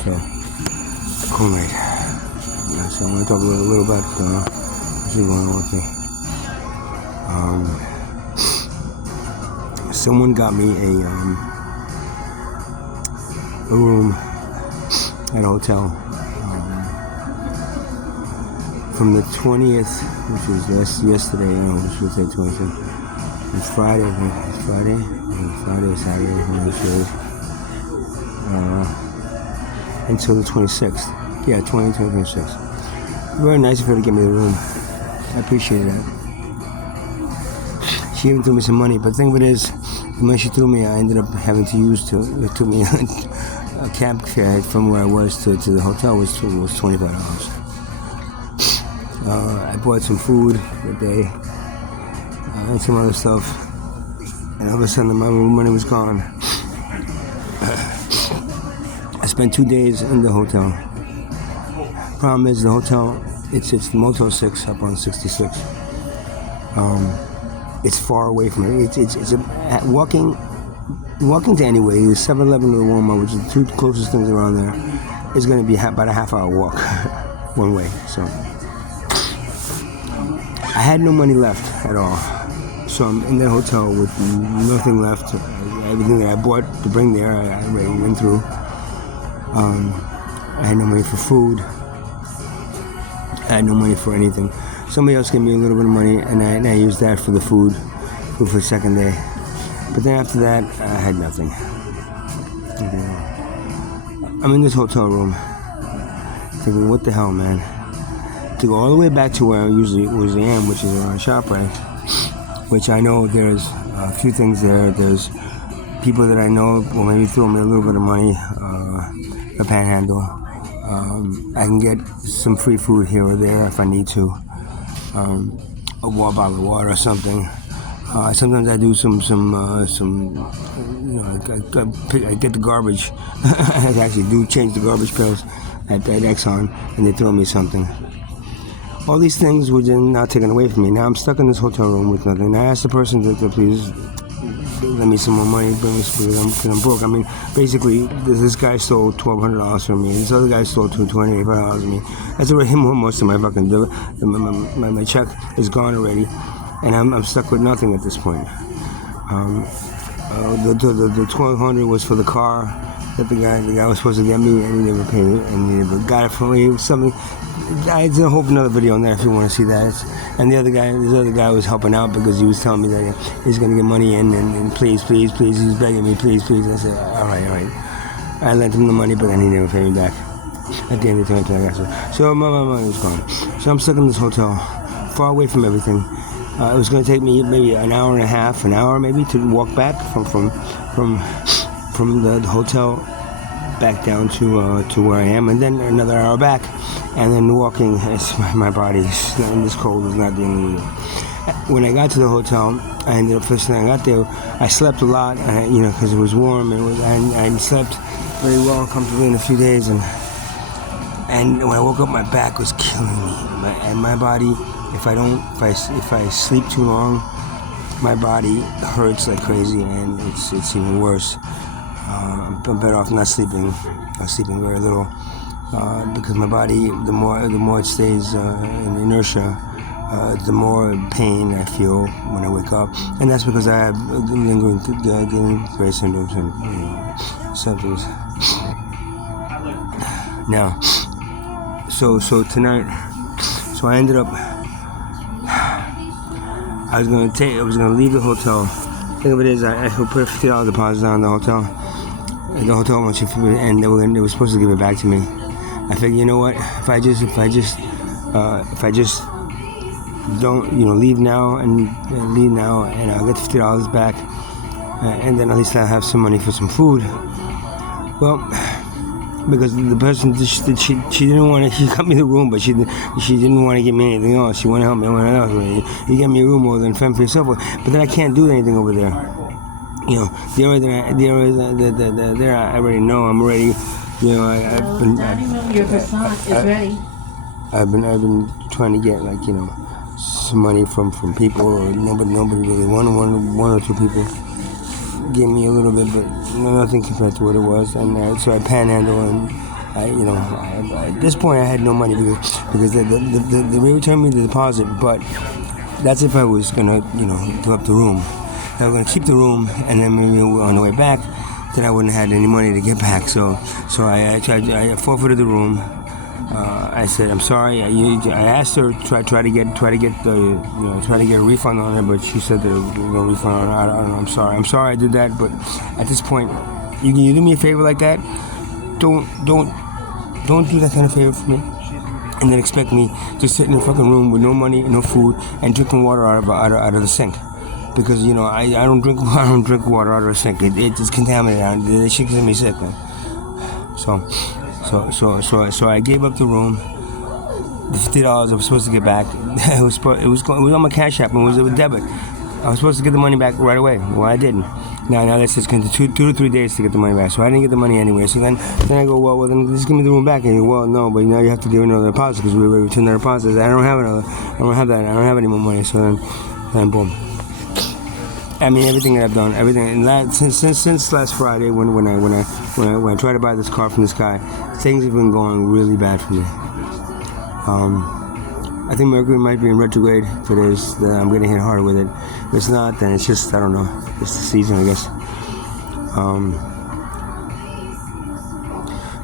So, cool night. Yeah, so I'm going to talk a little about what's been going on with me. Someone got me a room at a hotel from the 20th, which was yesterday, which was the 20th. It's Friday, I think. It's Friday? Yeah, Friday or Saturday, one of those days. Until the 26th. Yeah, 26th. Very nice of her to give me the room. I appreciate that. She even threw me some money, but the thing of it is, the money she threw me, I ended up having to use it took me a cab fare from where I was to the hotel was $25. I bought some food that day, and some other stuff, and all of a sudden my money was gone. I spent 2 days in the hotel. Problem is, the hotel, it's the Motel 6 up on 66. It's far away from it. It's walking to anyway, the 7-Eleven or the Walmart, which is the two closest things around there, is going to be about a half-hour walk one way. So I had no money left at all. So I'm in that hotel with nothing left. Everything that I bought to bring there, I already went through. I had no money for food. I had no money for anything. Somebody else gave me a little bit of money, and I used that for the food for the second day. But then after that, I had nothing. I'm in this hotel room, thinking, what the hell, man? To go all the way back to where I usually am, which is around ShopRite, which I know there's a few things there. There's people that I know will maybe throw me a little bit of money, a panhandle. I can get some free food here or there if I need to. A bottle of water or something. Sometimes I do some I get the garbage. I actually do change the garbage pails at Exxon, and they throw me something. All these things were then now taken away from me. Now I'm stuck in this hotel room with nothing. I asked the person to please lend me some more money because I'm broke. I mean, basically, this guy stole $1,200 from me. This other guy stole $285 from me. That's already most of my fucking my check is gone already, and I'm stuck with nothing at this point. The $1,200 was for the car that the guy was supposed to get me, and he never paid it, and he never got it from me. Something. I did a whole another video on there if you want to see that. And this other guy was helping out because he was telling me that he's going to get money in, and please, he's begging me, please. I said, all right. I lent him the money, but then he never paid me back. At the end of the time, so my money was gone. So I'm stuck in this hotel, far away from everything. It was going to take me maybe an hour and a half, an hour maybe, to walk back from the hotel back down to where I am, and then another hour back. And then walking, my body in this cold is not dealing with it. When I got to the hotel, I ended up, first thing I got there, I slept a lot, because it was warm, and I slept very well, comfortably in a few days, and when I woke up, my back was killing me, and my body, if I sleep too long, my body hurts like crazy, and it's even worse. I'm better off not sleeping. I'm sleeping very little. Because my body, the more it stays in inertia, the more pain I feel when I wake up, and that's because I have lingering Guillain-Barré syndrome symptoms. Now, so tonight, so I ended up. I was gonna leave the hotel. The thing of it is, I put $50 deposit on the hotel. And the hotel wants you, and they were supposed to give it back to me. I figured, you know what? If I just don't, leave now, and I'll get $50 back, and then at least I'll have some money for some food. Well, because the person she didn't want to. She got me the room, but she didn't want to give me anything else. She wanted to help me with anything else. You get me a room more than fend for yourself. But then I can't do anything over there. The area there I already know. I'm already. Your croissant is ready. I've been trying to get some money from people, or nobody really. One or two people gave me a little bit, but nothing compared to what it was. And so I panhandle, At this point I had no money because they returned me the deposit, but that's if I was gonna give up the room. I was gonna keep the room, and then maybe on the way back, then I wouldn't have had any money to get back. So I forfeited the room. I said I'm sorry. I asked her try to get a refund on it, but she said there was no refund on it. I don't know. I'm sorry I did that, but at this point, you do me a favor like that. Don't do that kind of favor for me, and then expect me to sit in a fucking room with no money, no food, and drinking water out of the sink. Because I don't drink water out of the sink. It's contaminated. It shit gets me sick, man. So I gave up the room. The $50 I was supposed to get back. It was on my Cash App, and it was a debit. I was supposed to get the money back right away. Well, I didn't. Now that's just going to 2 to 3 days to get the money back. So I didn't get the money anyway. So then I go, well, then just give me the room back. And you go, well, no, but now you have to give another deposit because we returned the deposit. I don't have that. I don't have any more money. So then boom. I mean, everything that I've done, since last Friday when I tried to buy this car from this guy, things have been going really bad for me. I think Mercury might be in retrograde. If it is, then I'm getting hit hard with it. If it's not, then it's just, I don't know, it's the season, I guess.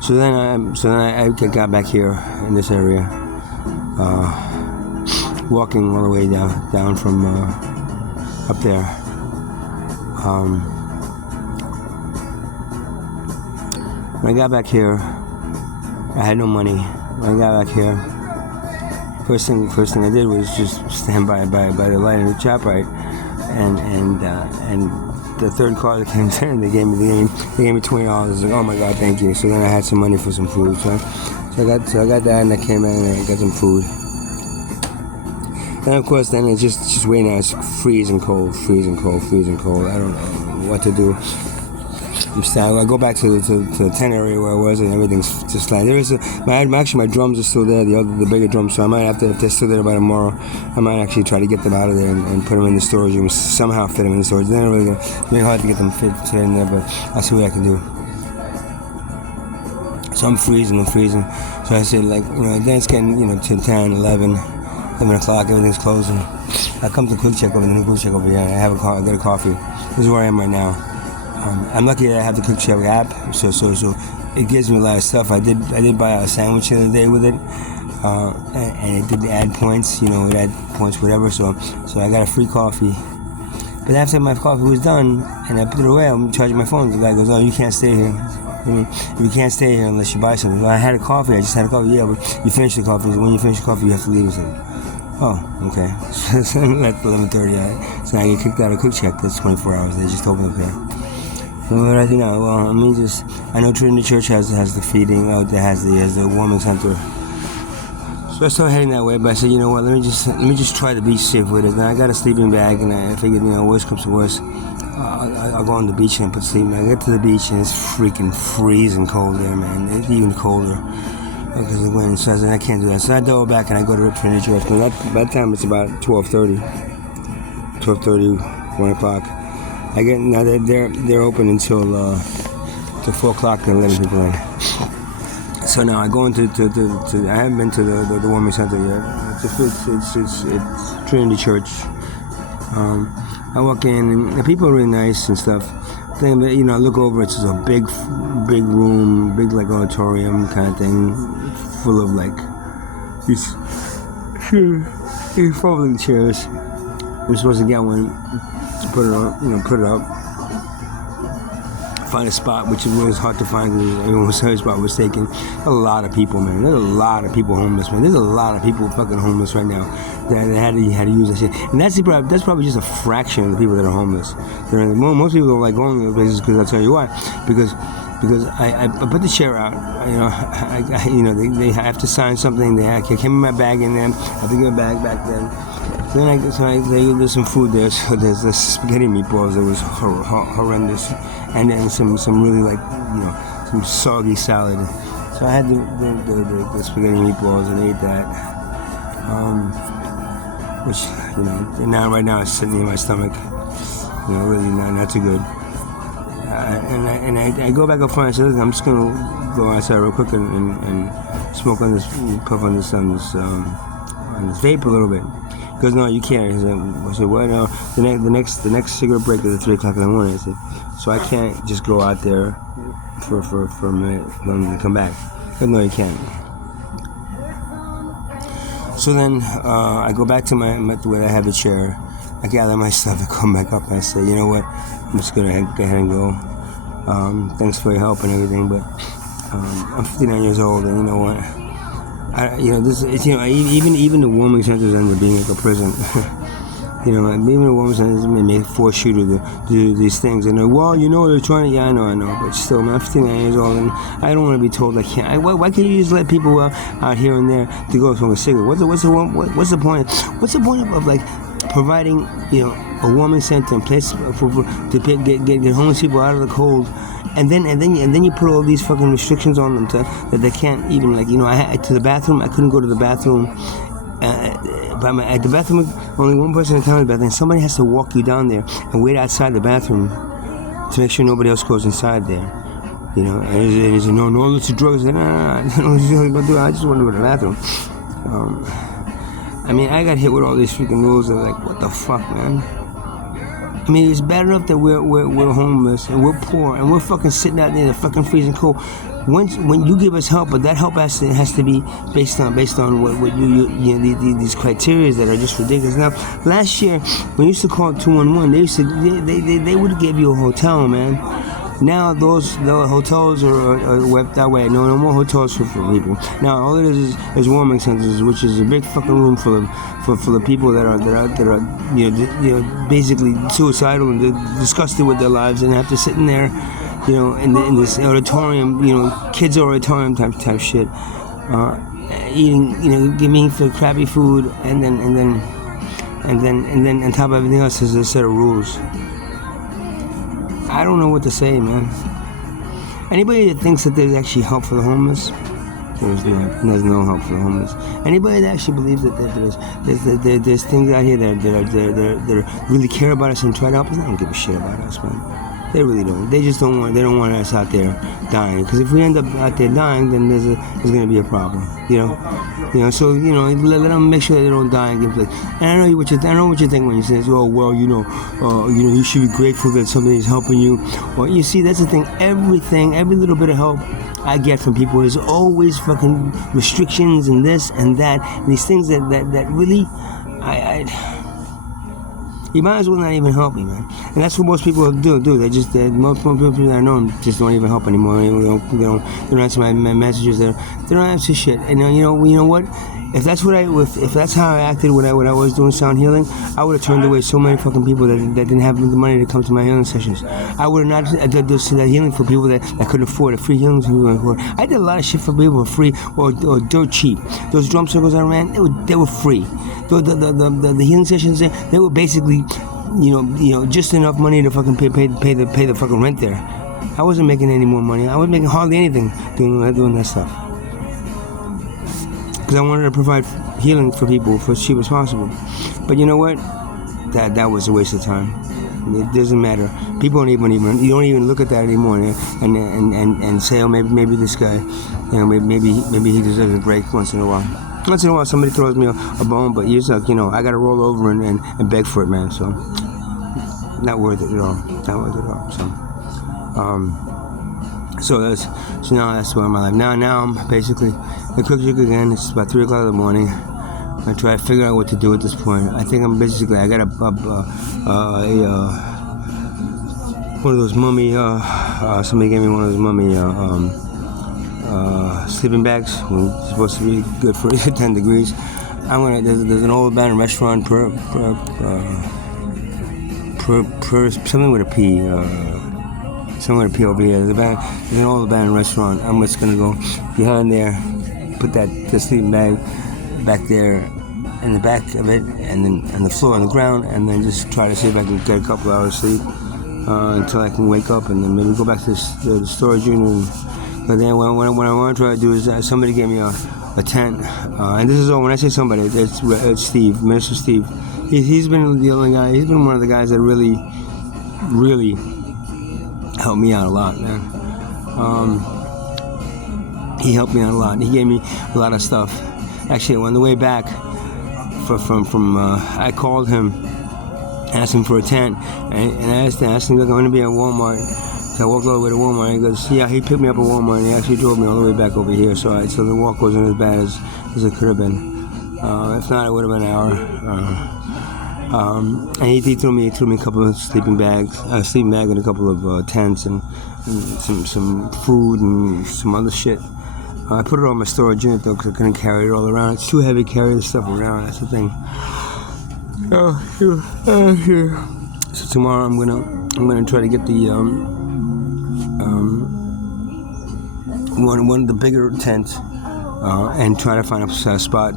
So then I got back here in this area, walking all the way down from up there. When I got back here, I had no money. When I got back here, first thing I did was just stand by the light in the ShopRite, and the third car that came in, they gave me $20. I was like, oh my god, thank you. So then I had some money for some food. So I got that, and I came in and I got some food. And of course, then it's just waiting out. It's freezing cold. I don't know what to do. I go back to the tent area where I was, and everything's just like there is. My drums are still there, the bigger drums. So I might have to, if they're still there by tomorrow, I might actually try to get them out of there and put them in the storage room. Somehow fit them in the storage. They're really hard to get them fit in there, but I'll see what I can do. So I'm freezing. So I said, then it's getting to 10, 11 o'clock. Everything's closing. I come to Quick Check over here. I get a coffee. This is where I am right now. I'm lucky that I have the Quick Check app, so it gives me a lot of stuff. I did buy a sandwich the other day with it, and it did add points. It add points, whatever. So I got a free coffee. But after my coffee was done and I put it away, I'm charging my phone. The guy goes, "Oh, you can't stay here. You can't stay here unless you buy something." Well, I had a coffee. I just had a coffee. Yeah, but you finish the coffee. When you finish the coffee, you have to leave. So, oh, okay. So at 11:30, so I get kicked out of Quick Check. That's 24 hours. They just open up here. So what do I do now? Well, I know Trinity Church has the feeding out there, has the warming center. So I started heading that way, but I said, you know what? Let me just try to be safe with it. And I got a sleeping bag, and I figured, worst comes to worst, I'll go on the beach and put sleeping bag. I get to the beach, and it's freaking freezing cold there, man. It's even colder because of the wind. So I said, I can't do that. So I double back and I go to Trinity Church. And that time it's about 12:30, 1 o'clock. Now they're open until 4 o'clock. They're letting people in. So now I go into I haven't been to the warming center yet. It's Trinity Church. I walk in and the people are really nice and stuff. Then I look over. It's just a big room, big auditorium kind of thing, full of these folding chairs. We're supposed to get one. Put it up. Find a spot, which was hard to find because everyone's spot was taken. There's a lot of people, man. There's a lot of people homeless, man. There's a lot of people fucking homeless right now that had to use that shit. And that's probably just a fraction of the people that are homeless. Most people don't like going to those places because I'll tell you why. Because I put the chair out. They have to sign something. I came with my bag in there. I think my bag back then. Then there's some food there. So there's the spaghetti meatballs that was horrendous, and then some really some soggy salad. So I had the spaghetti meatballs and ate that, which right now it's sitting in my stomach. Really not too good. I go back up front. I said, "Listen, I'm just gonna go outside real quick and smoke on this, puff on this vape a little bit." He goes, "No, you can't." I said, "What? No, the next cigarette break is at 3 o'clock in the morning." I said, "So I can't just go out there for a minute and come back." He goes, "No, you can't." So then I go back to where I have the chair. I gather my stuff and come back up and I say, "You know what? I'm just gonna go ahead and go. Thanks for your help and everything, but I'm 59 years old, and you know what? Even the warming centers end up being like a prison. Even the warming centers may force you to do these things. And they're trying to. Yeah, I know, but still, man, I'm 59 years old, and I don't want to be told I can't. Why can't you just let people out here and there to go smoke a cigarette? What's the point? What's the point of like providing a warming center and place to get homeless people out of the cold, and then you put all these fucking restrictions on them that they can't even to the bathroom. I couldn't go to the bathroom. At the bathroom, only one person at a time in the bathroom. Somebody has to walk you down there and wait outside the bathroom to make sure nobody else goes inside there. And he said, no, it's a drug. I said, nah, I just want to go to the bathroom. I got hit with all these freaking rules. They're like, what the fuck, man? It's bad enough that we're homeless and we're poor and we're fucking sitting out there in the fucking freezing cold. When you give us help, but that help has to be based on what these criteria that are just ridiculous. Now, last year when you used to call 211, they would give you a hotel, man. Now the hotels are wiped that way. No more hotels for people. Now all it is warming centers, which is a big fucking room full of people that are basically suicidal and disgusted with their lives and have to sit in there, in this auditorium, kids auditorium type shit, eating, giving for crappy food, and then on top of everything else is a set of rules. I don't know what to say, man. Anybody that thinks that there's actually help for the homeless, there's no help for the homeless. Anybody that actually believes that there's things out here that really care about us and try to help us, they don't give a shit about us, man. They really don't. They just don't want. They don't want us out there dying. Because if we end up out there dying, then there's going to be a problem. So let them make sure they don't die and get place. And I know what you think when you say, "Oh well, you should be grateful that somebody's helping you." Well, you see, that's the thing. Every little bit of help I get from people is always fucking restrictions and this and that and these things that really you might as well not even help me, man. And that's what most people do. Most people that I know just don't even help anymore. They don't answer my messages. They don't answer shit. And you know what? If that's how I acted when I was doing sound healing, I would have turned away so many fucking people that didn't have the money to come to my healing sessions. I would have not done that healing for people that couldn't afford it. Free healing for people that couldn't afford. I did a lot of shit for people for free or dirt cheap. Those drum circles I ran, they were free. The healing sessions they were basically, just enough money to fucking pay the fucking rent there. I wasn't making any more money. I wasn't making hardly anything doing that stuff. Because I wanted to provide healing for people for as cheap as possible. But you know what? That was a waste of time. It doesn't matter. People don't even look at that anymore and say, oh, maybe this guy, maybe he deserves a break once in a while. Once in a while, somebody throws me a bone, but you're like, I got to roll over and beg for it, man. So not worth it at all. Not worth it at all. So now that's where my life. Now I'm basically the cook again. It's about 3 o'clock in the morning. I try to figure out what to do at this point. I think I got one of those mummy. Somebody gave me one of those mummy sleeping bags. It's supposed to be good for 10 degrees. There's an old abandoned restaurant something with a P. Somewhere to P over here. There's an old abandoned restaurant. I'm just gonna go behind there, put the sleeping bag back there in the back of it, and then on the floor on the ground, and then just try to see if I can get a couple hours sleep until I can wake up, and then maybe go back to the storage unit. But then what I want to try to do is somebody gave me a tent, and this is all. When I say somebody, it's Steve, Minister Steve. He's been the only guy. He's been one of the guys that really helped me out a lot, man. He helped me out a lot. He gave me a lot of stuff. Actually, on the way back I called him, asked him for a tent, and I asked him, look, I'm going to be at Walmart. So I walked all the way to Walmart, and he goes, yeah, he picked me up at Walmart, and he actually drove me all the way back over here, so the walk wasn't as bad as it could have been. If not, it would have been an hour. And he threw me a couple of sleeping bag and a couple of tents and some food and some other shit. I put it on my storage unit though because I couldn't carry it all around. It's too heavy to carry this stuff around. That's the thing. So tomorrow I'm gonna try to get the one of the bigger tents and try to find a spot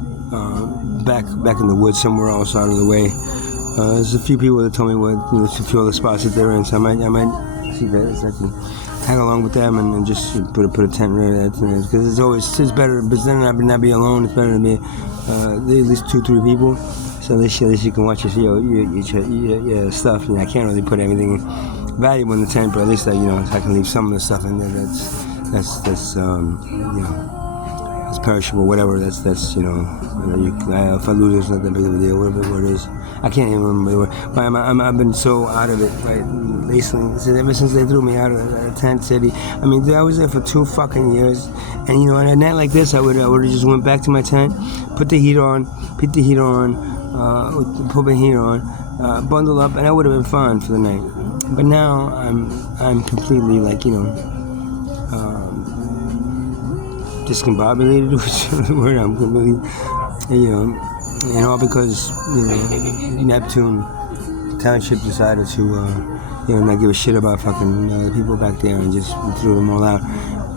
back in the woods somewhere else out of the way. There's a few people that told me a few other spots that they're in, so I might see that I can tag along with them and just put a tent right there, because it's better, but then not be alone. It's better to be at least 2-3 people, so at least you can watch your stuff. I can't really put everything valuable in the tent, but at least I can leave some of the stuff in there that's it's perishable, whatever. That's if I lose it, it's not that big of a deal. Whatever it is, I can't even remember. But I've been so out of it, right? Recently, ever since they threw me out of the tent city. I mean, I was there for 2 fucking years, and on a night like this, I would have just went back to my tent, put the heat on, put the heat on, bundle up, and I would have been fine for the night. But now I'm completely discombobulated, which is the word. I'm completely, because Neptune Township decided to, not give a shit about fucking the people back there and just threw them all out.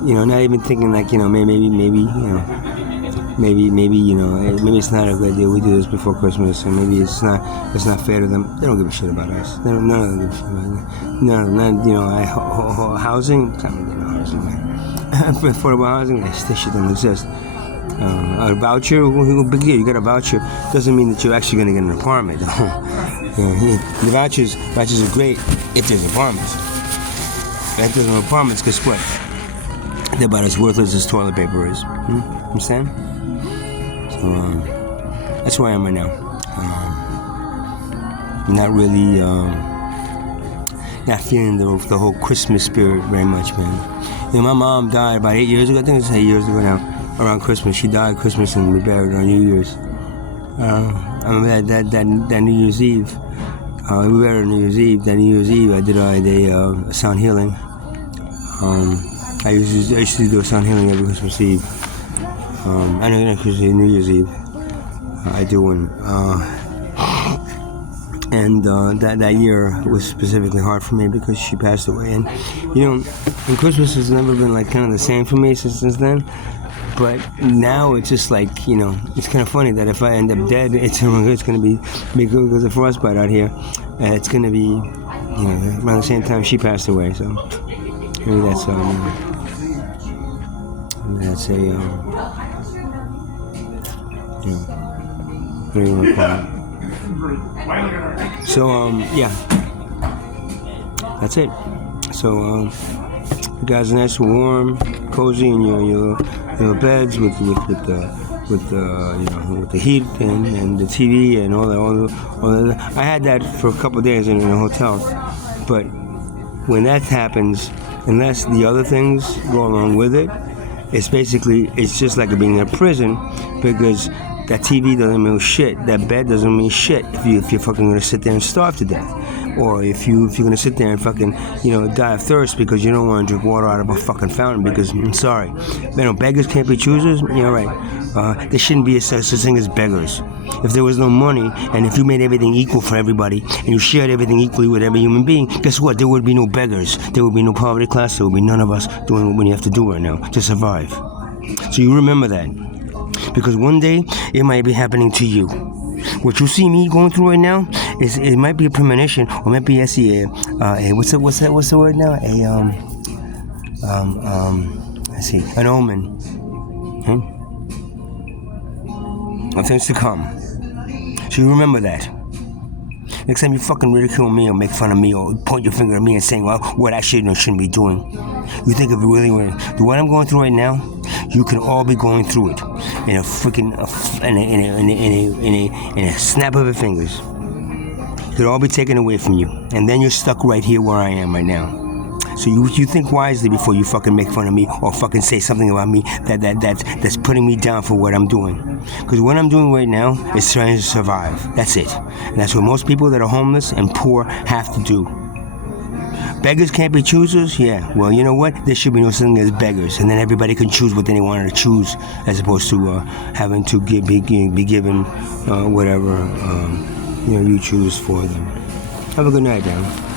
Not even thinking maybe it's not a good idea. We do this before Christmas, and maybe it's not fair to them. They don't give a shit about us. None of them give a shit about us. Housing. Affordable housing, this shit don't exist. A voucher, big deal. You got a voucher, doesn't mean that you're actually going to get an apartment. The vouchers are great if there's apartments. If there's no apartments, guess what? They're about as worthless as toilet paper is. Understand? So that's where I am right now. Not really, not feeling the whole Christmas spirit very much, man. My mom died about 8 years ago. I think it's 8 years ago now. Around Christmas, she died Christmas, and we buried her on New Year's. I remember that New Year's Eve. We buried her on New Year's Eve. That New Year's Eve, I did a sound healing. I used to do a sound healing every Christmas Eve. I know New Year's Eve. I do one. And that year was specifically hard for me because she passed away. And and Christmas has never been kind of the same for me since then. But now it's just it's kind of funny that if I end up dead, it's going to be because there's a frostbite out here. It's going to be around the same time she passed away. So maybe that's a what do you want to call it? So that's it. So you guys are nice and warm, cozy in your beds with the heat and the TV and all that. I had that for a couple of days in a hotel, but when that happens, unless the other things go along with it, it's just like being in a prison, because that TV doesn't mean shit. That bed doesn't mean shit if you're fucking gonna sit there and starve to death, or if you're gonna sit there and fucking die of thirst because you don't want to drink water out of a fucking fountain. Because I'm sorry, beggars can't be choosers. Yeah, right. There shouldn't be such thing as beggars. If there was no money, and if you made everything equal for everybody, and you shared everything equally with every human being, guess what? There would be no beggars. There would be no poverty class. There would be none of us doing what we have to do right now to survive. So you remember that. Because one day, it might be happening to you. What you see me going through right now, it might be a premonition, or might be what's the word now? Let's see, an omen. Of things to come. So you remember that. Next time you fucking ridicule me or make fun of me or point your finger at me and saying, well, what I should or shouldn't be doing. You think of it really what I'm going through right now, you can all be going through it in a freaking in a snap of your fingers. It could all be taken away from you, and then you're stuck right here where I am right now. So you think wisely before you fucking make fun of me or fucking say something about me that's putting me down for what I'm doing. Because what I'm doing right now is trying to survive. That's it. And that's what most people that are homeless and poor have to do. Beggars can't be choosers? Yeah. Well, you know what? There should be no such thing as beggars, and then everybody can choose what they wanted to choose, as opposed to having to be given whatever you choose for them. Have a good night, Dan.